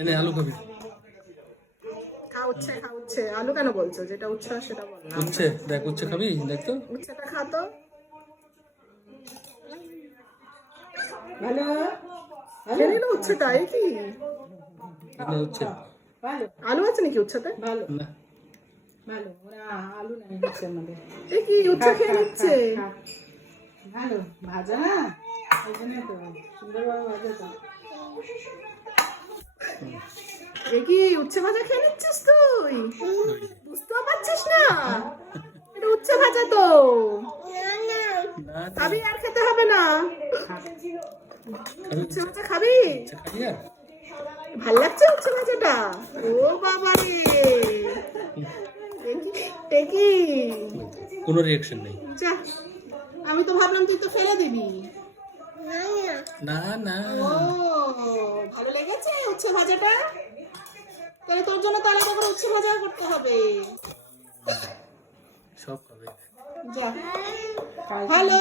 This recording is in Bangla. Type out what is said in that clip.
এনে আলু খাবি? উচ্ছে আলু কেন বলছো? যেটা উচ্ছে সেটা বল। উচ্ছে দেখ, উচ্ছে খাবি? দেখ তো উচ্ছেটা খা তো। ভালো খেয়ে নিল উচ্ছেটা। এই কি এনে উচ্ছে আলু আছে নাকি উচ্ছেতে? ভালো না, ভালো আলু নাই উচ্ছের মধ্যে। এই কি উচ্ছে খেয়ে নিচ্ছে? ভালো ভাজা না, এই জন্য তো সুন্দরভাবে ভাজা তো। কি উচ্ছে ভাজা খেয়ে নিচ্ছিস তুই? বুঝতেও পারছিস না এটা উচ্ছে ভাজা তো। খাবি? আর খেতে হবে না। উচ্ছে ভাজা খাবি? খাবি আর ভাল লাগছে উচ্ছে ভাজাটা? ও বাবা রে, দেখি কোনো রিঅ্যাকশন নেই। যা, আমি তো ভাবলাম তুই তো ফেলে দিবি। না না, ও ভালো লেগেছে উচ্ছে ভাজাটা? তাহলে তোর জন্য তো আলাদা করে উচ্ছে ভাজা করতে হবে। সব খাবে। যা ভালো।